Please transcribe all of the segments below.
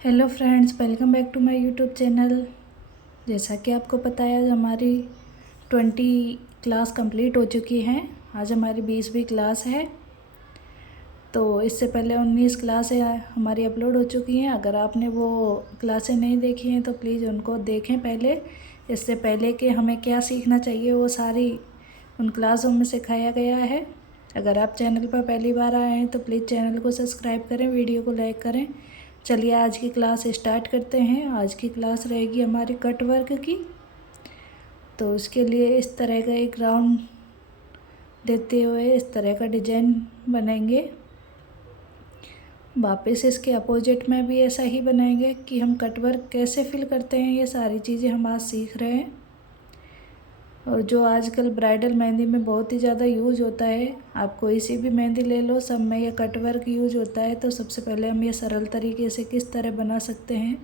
Hello friends, welcome back to my YouTube channel. जैसा कि आपको पता है, आज हमारी 20 क्लास कंप्लीट हो चुकी हैं। आज हमारी 20वीं क्लास है। तो इससे पहले 19 क्लासें हमारी अपलोड हो चुकी हैं। अगर आपने वो क्लासें नहीं देखी हैं तो प्लीज़ उनको देखें पहले। इससे पहले कि हमें क्या सीखना चाहिए वो सारी उन क्लासों में सिखाया गया है। अगर आप चैनल पर पहली बार आए हैं तो प्लीज़ चैनल को सब्सक्राइब करें, वीडियो को लाइक करें। चलिए आज की क्लास स्टार्ट करते हैं। आज की क्लास रहेगी हमारी कट वर्क की। तो उसके लिए इस तरह का एक राउंड देते हुए इस तरह का डिजाइन बनाएंगे। वापस इसके अपोजिट में भी ऐसा ही बनाएंगे कि हम कट वर्क कैसे फिल करते हैं। ये सारी चीज़ें हम आज सीख रहे हैं। और जो आजकल ब्राइडल मेहंदी में बहुत ही ज़्यादा यूज़ होता है, आप कोई सी भी मेहंदी ले लो, सब में ये कट वर्क यूज़ होता है। तो सबसे पहले हम ये सरल तरीके से किस तरह बना सकते हैं।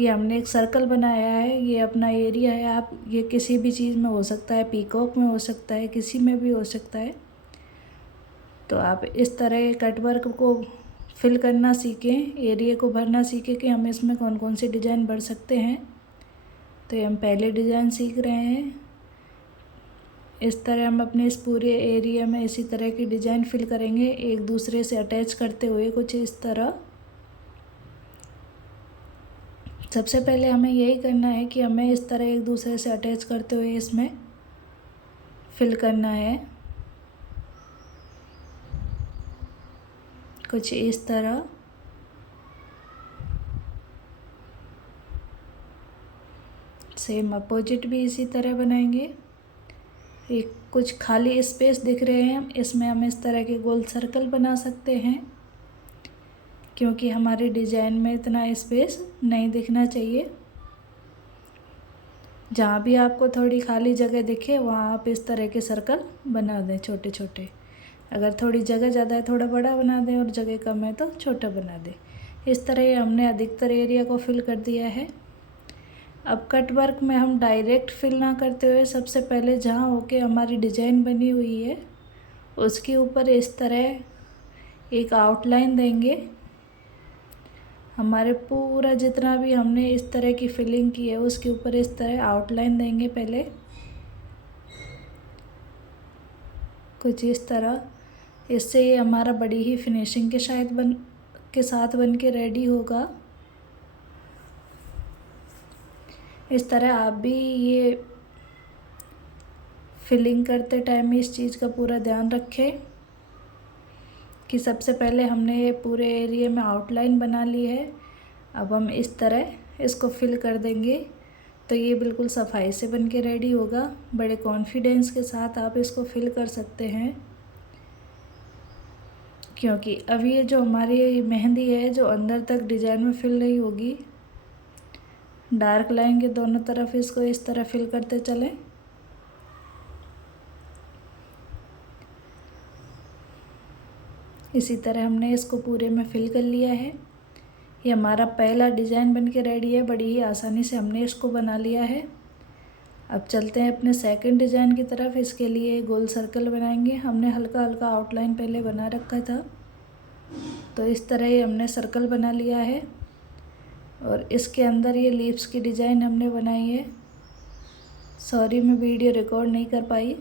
ये हमने एक सर्कल बनाया है, ये अपना एरिया है। आप ये किसी भी चीज़ में हो सकता है, पीकॉक में हो सकता है, किसी में भी हो सकता है। तो आप इस तरह कट वर्क को फिल करना सीखें, एरिया को भरना सीखें कि हम इसमें कौन कौन सी डिज़ाइन भर सकते हैं। तो ये हम पहले डिज़ाइन सीख रहे हैं। इस तरह हम अपने इस पूरे एरिया में इसी तरह की डिज़ाइन फिल करेंगे, एक दूसरे से अटैच करते हुए कुछ इस तरह। सबसे पहले हमें यही करना है कि हमें इस तरह एक दूसरे से अटैच करते हुए इसमें फिल करना है, कुछ इस तरह। सेम अपोजिट भी इसी तरह बनाएंगे। एक कुछ खाली स्पेस दिख रहे हैं, इसमें हम इस तरह के गोल सर्कल बना सकते हैं, क्योंकि हमारी डिज़ाइन में इतना स्पेस नहीं दिखना चाहिए। जहाँ भी आपको थोड़ी खाली जगह दिखे वहाँ आप इस तरह के सर्कल बना दें छोटे छोटे। अगर थोड़ी जगह ज़्यादा है थोड़ा बड़ा बना दें, और जगह कम है तो छोटा बना दें। इस तरह हमने अधिकतर एरिया को फिल कर दिया है। अब कट वर्क में हम डायरेक्ट फिल ना करते हुए सबसे पहले जहाँ होके हमारी डिज़ाइन बनी हुई है उसके ऊपर इस तरह एक आउटलाइन देंगे। हमारे पूरा जितना भी हमने इस तरह की फिलिंग की है उसके ऊपर इस तरह आउटलाइन देंगे पहले, कुछ इस तरह। इससे ये हमारा बड़ी ही फिनिशिंग के साथ बन के रेडी होगा। इस तरह आप भी ये फिलिंग करते टाइम इस चीज़ का पूरा ध्यान रखें कि सबसे पहले हमने ये पूरे एरिया में आउटलाइन बना ली है। अब हम इस तरह इसको फिल कर देंगे तो ये बिल्कुल सफाई से बन के रेडी होगा। बड़े कॉन्फिडेंस के साथ आप इसको फिल कर सकते हैं, क्योंकि अब ये जो हमारी मेहंदी है जो अंदर तक डिज़ाइन में फिल नहीं होगी। डार्क लाइन के दोनों तरफ इसको इस तरह फिल करते चलें। इसी तरह हमने इसको पूरे में फिल कर लिया है। ये हमारा पहला डिज़ाइन बन के रेडी है। बड़ी ही आसानी से हमने इसको बना लिया है। अब चलते हैं अपने सेकंड डिज़ाइन की तरफ। इसके लिए गोल सर्कल बनाएंगे। हमने हल्का हल्का आउटलाइन पहले बना रखा था, तो इस तरह ही हमने सर्कल बना लिया है। और इसके अंदर ये लीव्स की डिज़ाइन हमने बनाई है। सॉरी, मैं वीडियो रिकॉर्ड नहीं कर पाई।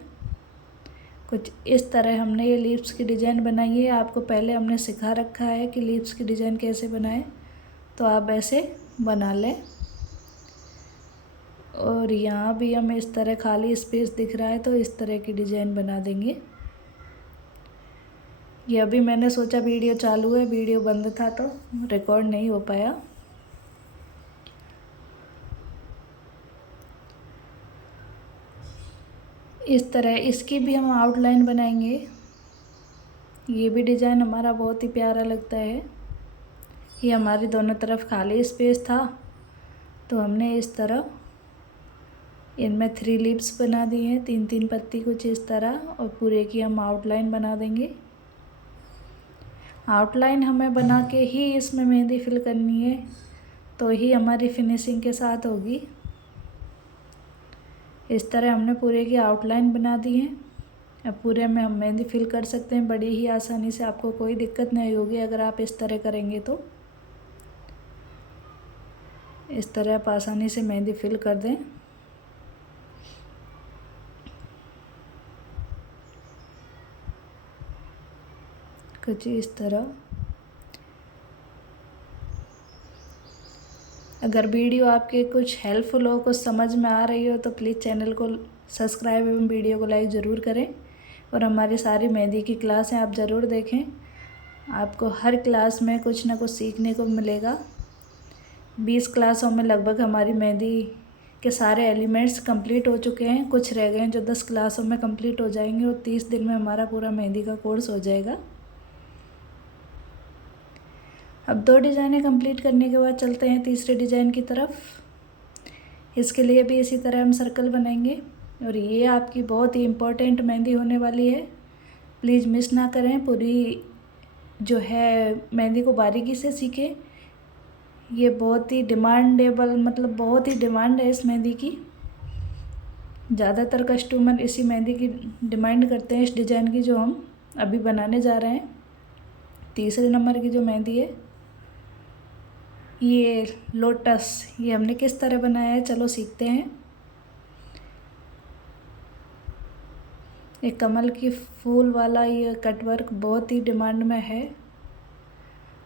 कुछ इस तरह हमने ये लीव्स की डिज़ाइन बनाई है। आपको पहले हमने सिखा रखा है कि लीव्स की डिज़ाइन कैसे बनाएं, तो आप ऐसे बना लें। और यहाँ भी हम इस तरह खाली स्पेस दिख रहा है तो इस तरह की डिज़ाइन बना देंगे। ये अभी मैंने सोचा वीडियो चालू है, वीडियो बंद था तो रिकॉर्ड नहीं हो पाया। इस तरह इसकी भी हम आउटलाइन बनाएंगे। ये भी डिज़ाइन हमारा बहुत ही प्यारा लगता है। ये हमारी दोनों तरफ खाली स्पेस था तो हमने इस तरह इनमें 3 लीव्स बना दी हैं, 3-3 पत्ती कुछ इस तरह। और पूरे की हम आउटलाइन बना देंगे। आउटलाइन हमें बना के ही इसमें मेहंदी फिल करनी है, तो ही हमारी फिनिशिंग के साथ होगी। इस तरह हमने पूरे की आउटलाइन बना दी है। अब पूरे में हम मेहंदी फिल कर सकते हैं बड़ी ही आसानी से। आपको कोई दिक्कत नहीं होगी अगर आप इस तरह करेंगे तो। इस तरह आप आसानी से मेहंदी फिल कर दें। कुछ इस तरह। अगर वीडियो आपके कुछ हेल्पफुल हो, कुछ समझ में आ रही हो, तो प्लीज़ चैनल को सब्सक्राइब एवं वीडियो को लाइक ज़रूर करें। और हमारी सारी मेहंदी की क्लासें आप ज़रूर देखें। आपको हर क्लास में कुछ ना कुछ सीखने को मिलेगा। 20 क्लासों में लगभग हमारी मेहंदी के सारे एलिमेंट्स कंप्लीट हो चुके हैं। कुछ रह गए हैं जो 10 क्लासों में कंप्लीट हो जाएंगे और 30 दिन में हमारा पूरा मेहंदी का कोर्स हो जाएगा। अब 2 डिज़ाइनें कंप्लीट करने के बाद चलते हैं तीसरे डिज़ाइन की तरफ। इसके लिए भी इसी तरह हम सर्कल बनाएंगे और ये आपकी बहुत ही इम्पोर्टेंट मेहंदी होने वाली है। प्लीज़ मिस ना करें, पूरी जो है मेहंदी को बारीकी से सीखें। ये बहुत ही डिमांडेबल, मतलब बहुत ही डिमांड है इस मेहंदी की। ज़्यादातर कस्टमर इसी मेहंदी की डिमांड करते हैं, इस डिज़ाइन की जो हम अभी बनाने जा रहे हैं। तीसरे नंबर की जो मेहंदी है ये लोटस, ये हमने किस तरह बनाया है चलो सीखते हैं। एक कमल की फूल वाला ये कटवर्क बहुत ही डिमांड में है।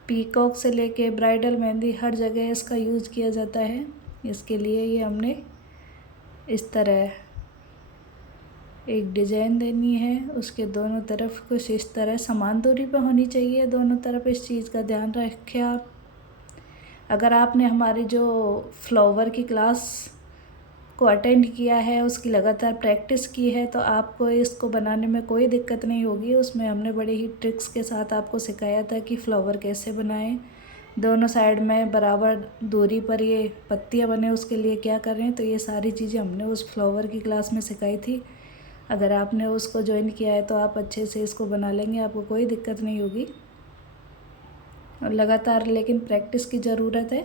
पीकॉक से लेके ब्राइडल मेहंदी हर जगह इसका यूज़ किया जाता है। इसके लिए ये हमने इस तरह एक डिज़ाइन देनी है, उसके दोनों तरफ कुछ इस तरह समान दूरी पर होनी चाहिए दोनों तरफ। इस चीज़ का ध्यान रखें आप। अगर आपने हमारी जो फ्लावर की क्लास को अटेंड किया है, उसकी लगातार प्रैक्टिस की है, तो आपको इसको बनाने में कोई दिक्कत नहीं होगी। उसमें हमने बड़े ही ट्रिक्स के साथ आपको सिखाया था कि फ्लावर कैसे बनाएं। दोनों साइड में बराबर दूरी पर ये पत्तियां बने, उसके लिए क्या करें, तो ये सारी चीज़ें हमने उस फ्लावर की क्लास में सिखाई थी। अगर आपने उसको ज्वाइन किया है तो आप अच्छे से इसको बना लेंगे, आपको कोई दिक्कत नहीं होगी। और लगातार लेकिन प्रैक्टिस की ज़रूरत है,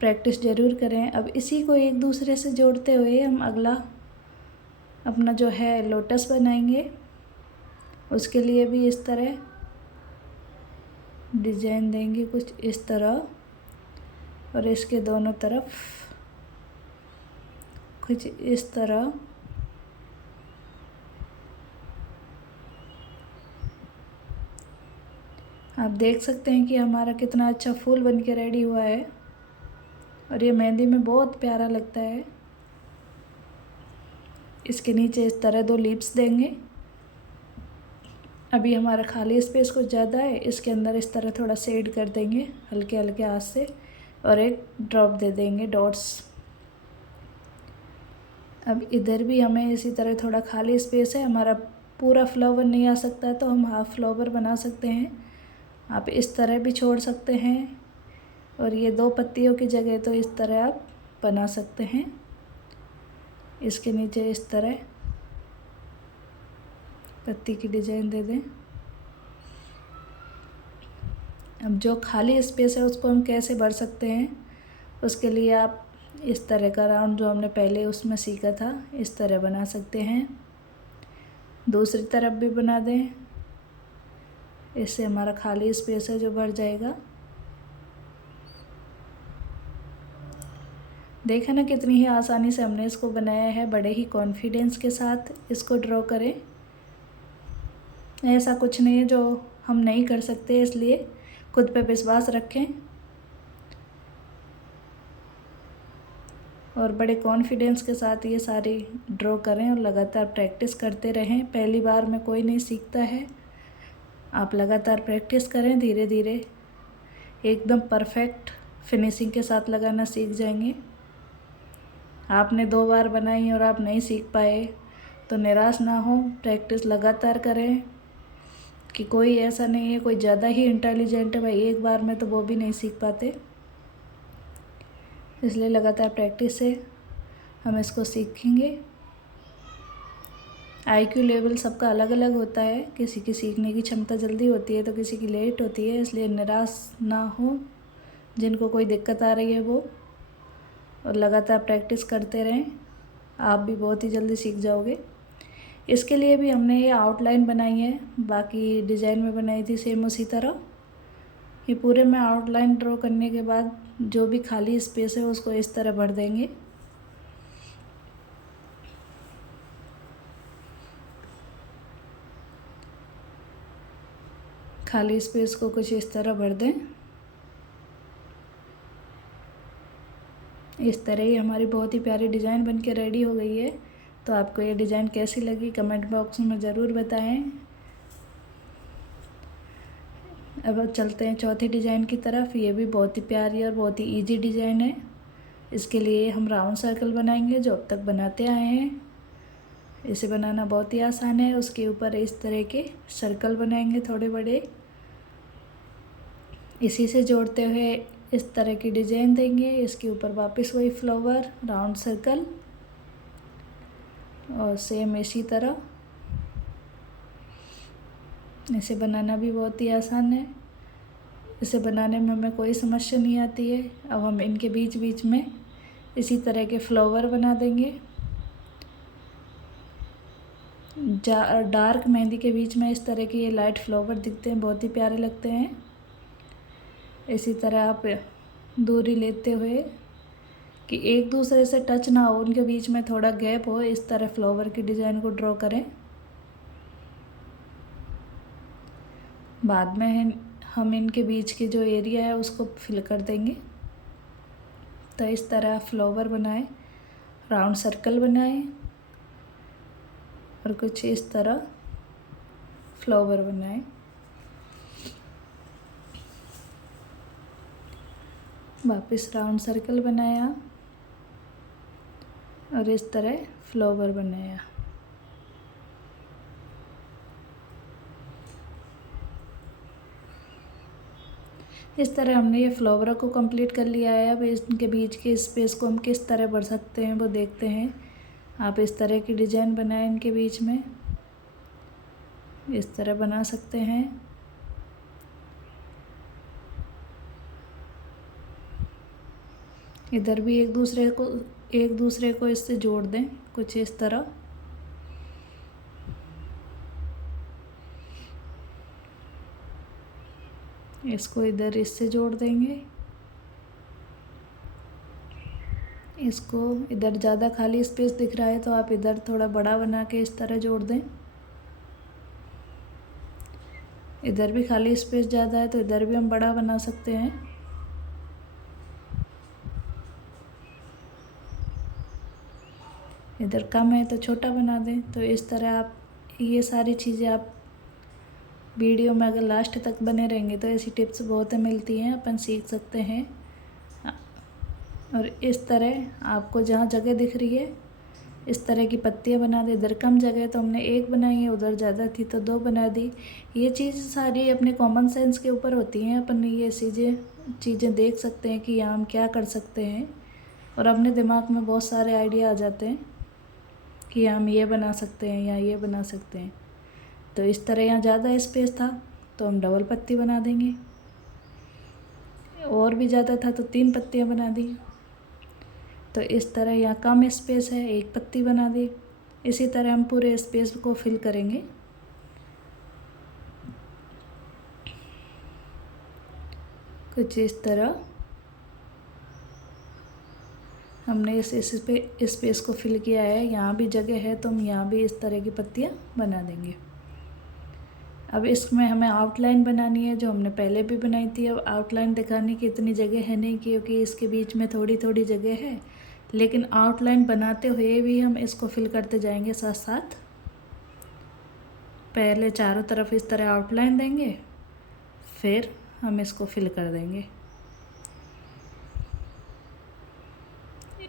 प्रैक्टिस ज़रूर करें। अब इसी को एक दूसरे से जोड़ते हुए हम अगला अपना जो है लोटस बनाएंगे। उसके लिए भी इस तरह डिज़ाइन देंगे कुछ इस तरह, और इसके दोनों तरफ कुछ इस तरह। आप देख सकते हैं कि हमारा कितना अच्छा फूल बन के रेडी हुआ है और ये मेहंदी में बहुत प्यारा लगता है। इसके नीचे इस तरह 2 लीव्स देंगे। अभी हमारा खाली स्पेस कुछ ज़्यादा है, इसके अंदर इस तरह थोड़ा शेड कर देंगे हल्के हल्के हाथ से और एक ड्रॉप दे देंगे डॉट्स। अब इधर भी हमें इसी तरह थोड़ा खाली स्पेस है, हमारा पूरा फ्लावर नहीं आ सकता तो हम हाफ फ्लावर बना सकते हैं। आप इस तरह भी छोड़ सकते हैं और ये 2 पत्तियों की जगह तो इस तरह आप बना सकते हैं। इसके नीचे इस तरह पत्ती की डिज़ाइन दे दें। अब जो खाली स्पेस है उसको हम कैसे भर सकते हैं, उसके लिए आप इस तरह का राउंड जो हमने पहले उसमें सीखा था इस तरह बना सकते हैं। दूसरी तरफ भी बना दें, इससे हमारा खाली स्पेस है जो भर जाएगा। देखा ना कितनी ही आसानी से हमने इसको बनाया है। बड़े ही कॉन्फिडेंस के साथ इसको ड्रॉ करें। ऐसा कुछ नहीं है जो हम नहीं कर सकते, इसलिए खुद पे विश्वास रखें और बड़े कॉन्फिडेंस के साथ ये सारी ड्रॉ करें और लगातार प्रैक्टिस करते रहें। पहली बार में कोई नहीं सीखता है, आप लगातार प्रैक्टिस करें, धीरे धीरे एकदम परफेक्ट फिनिशिंग के साथ लगाना सीख जाएंगे। आपने 2 बार बनाई और आप नहीं सीख पाए तो निराश ना हो, प्रैक्टिस लगातार करें। कि कोई ऐसा नहीं है कोई ज़्यादा ही इंटेलिजेंट है भाई, एक बार में तो वो भी नहीं सीख पाते। इसलिए लगातार प्रैक्टिस से हम इसको सीखेंगे। आईक्यू लेवल सबका अलग अलग होता है, किसी की सीखने की क्षमता जल्दी होती है तो किसी की लेट होती है, इसलिए निराश ना हो जिनको कोई दिक्कत आ रही है वो, और लगातार प्रैक्टिस करते रहें, आप भी बहुत ही जल्दी सीख जाओगे। इसके लिए भी हमने ये आउटलाइन बनाई है, बाकी डिज़ाइन में बनाई थी सेम उसी तरह। ये पूरे में आउटलाइन ड्रॉ करने के बाद जो भी खाली स्पेस है उसको इस तरह भर देंगे। खाली स्पेस को कुछ इस तरह भर दें। इस तरह ही हमारी बहुत ही प्यारी डिज़ाइन बनके रेडी हो गई है। तो आपको ये डिज़ाइन कैसी लगी कमेंट बॉक्स में ज़रूर बताएं। अब चलते हैं चौथी डिज़ाइन की तरफ। ये भी बहुत ही प्यारी और बहुत ही इजी डिज़ाइन है। इसके लिए हम राउंड सर्कल बनाएंगे जो अब तक बनाते आए हैं। इसे बनाना बहुत ही आसान है। उसके ऊपर इस तरह के सर्कल बनाएंगे थोड़े बड़े। इसी से जोड़ते हुए इस तरह की डिज़ाइन देंगे। इसके ऊपर वापस वही फ्लावर राउंड सर्कल और सेम इसी तरह। इसे बनाना भी बहुत ही आसान है। इसे बनाने में हमें कोई समस्या नहीं आती है। अब हम इनके बीच बीच में इसी तरह के फ्लावर बना देंगे। डार्क मेहंदी के बीच में इस तरह के ये लाइट फ्लावर दिखते हैं, बहुत ही प्यारे लगते हैं। इसी तरह आप दूरी लेते हुए कि एक दूसरे से टच ना हो, उनके बीच में थोड़ा गैप हो, इस तरह फ्लावर की डिज़ाइन को ड्रॉ करें। बाद में हम इनके बीच के जो एरिया है उसको फिल कर देंगे। तो इस तरह फ्लावर बनाएं, राउंड सर्कल बनाएं और कुछ इस तरह फ्लावर बनाएं। वापस राउंड सर्कल बनाया और इस तरह फ्लावर बनाया। इस तरह हमने ये फ्लावर को कंप्लीट कर लिया है। अब इनके बीच के स्पेस को हम किस तरह भर सकते हैं वो देखते हैं। आप इस तरह की डिज़ाइन बनाएं, इनके बीच में इस तरह बना सकते हैं। इधर भी एक दूसरे को इससे जोड़ दें कुछ इस तरह। इसको इधर इससे जोड़ देंगे। इसको इधर ज़्यादा खाली स्पेस दिख रहा है तो आप इधर थोड़ा बड़ा बना के इस तरह जोड़ दें। इधर भी खाली स्पेस ज़्यादा है तो इधर भी हम बड़ा बना सकते हैं। इधर कम है तो छोटा बना दें। तो इस तरह आप ये सारी चीज़ें आप वीडियो में अगर लास्ट तक बने रहेंगे तो ऐसी टिप्स बहुत मिलती हैं, अपन सीख सकते हैं। और इस तरह आपको जहाँ जगह दिख रही है इस तरह की पत्तियाँ बना दें। इधर कम जगह तो हमने एक बनाई है, उधर ज़्यादा थी तो दो बना दी। ये चीज़ सारी अपने कॉमन सेंस के ऊपर होती हैं। अपन ये चीज़ें देख सकते हैं कि यहाँ हम क्या कर सकते हैं और अपने दिमाग में बहुत सारे आइडिया आ जाते हैं कि हम ये बना सकते हैं या ये बना सकते हैं। तो इस तरह यहाँ ज़्यादा स्पेस था तो हम डबल पत्ती बना देंगे, और भी ज़्यादा था तो 3 पत्तियाँ बना दी। तो इस तरह यहाँ कम स्पेस है, 1 पत्ती बना दी। इसी तरह हम पूरे स्पेस को फिल करेंगे। कुछ इस तरह हमने इस स्पेस को फिल किया है। यहाँ भी जगह है तो हम यहाँ भी इस तरह की पत्तियाँ बना देंगे। अब इसमें हमें आउटलाइन बनानी है जो हमने पहले भी बनाई थी। अब आउटलाइन दिखाने की इतनी जगह है नहीं क्योंकि इसके बीच में थोड़ी थोड़ी जगह है, लेकिन आउटलाइन बनाते हुए भी हम इसको फिल करते जाएंगे साथ साथ। पहले चारों तरफ इस तरह आउटलाइन देंगे, फिर हम इसको फिल कर देंगे।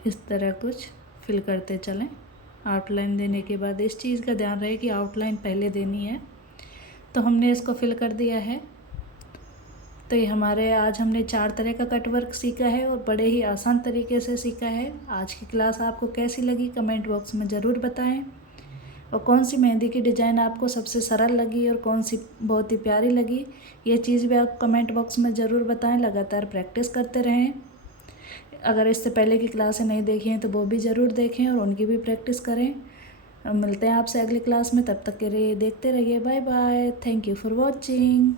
इस तरह कुछ फिल करते चलें। आउटलाइन देने के बाद इस चीज़ का ध्यान रहे कि आउटलाइन पहले देनी है। तो हमने इसको फिल कर दिया है। तो ये हमारे आज हमने 4 तरह का कट वर्क सीखा है और बड़े ही आसान तरीके से सीखा है। आज की क्लास आपको कैसी लगी कमेंट बॉक्स में ज़रूर बताएं। और कौन सी मेहंदी की डिज़ाइन आपको सबसे सरल लगी और कौन सी बहुत ही प्यारी लगी, ये चीज़ भी आप कमेंट बॉक्स में ज़रूर बताएं। लगातार प्रैक्टिस करते रहें। अगर इससे पहले की क्लासें नहीं देखी हैं तो वो भी ज़रूर देखें और उनकी भी प्रैक्टिस करें। मिलते हैं आपसे अगली क्लास में, तब तक के लिए देखते रहिए। Bye bye. Thank you for watching.